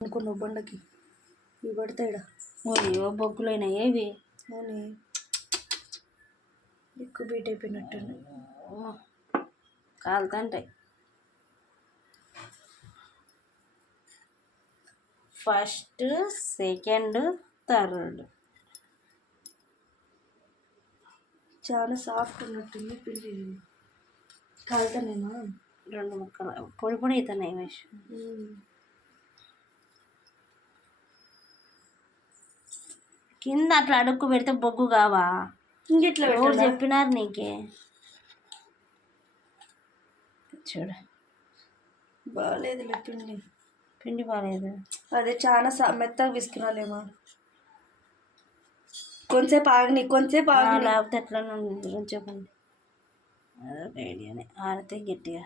అనుకున్న బండకి ఇవి పడతాయిడా ఓ బొగ్గులైనా ఏవి అవునే ఎక్కువ బీట్ అయిపోయినట్టుంది కాలుతుంటాయి. ఫస్ట్, సెకండ్, థర్డ్ చాలా సాఫ్ట్ ఉన్నట్టుంది పిండి. కాలుతానేమో 2 ముక్కలు పొడి పొడి అవుతున్నాయి మనిషి. కింద అట్లా అడుక్కు పెడితే బొగ్గు కావా? ఇంకెట్లా ఎవరు చెప్పినారు నీకే? చూడు బాగాలేదులే పిండి. పిండి బాగాలేదు. అదే చాలా మెత్తగా విసుకురాలేమో. కొంచెంసేపు ఆగని లేకపోతే ఎట్లా చెప్పండి. అదొక ఐడియానే. ఆడితే గట్టిగా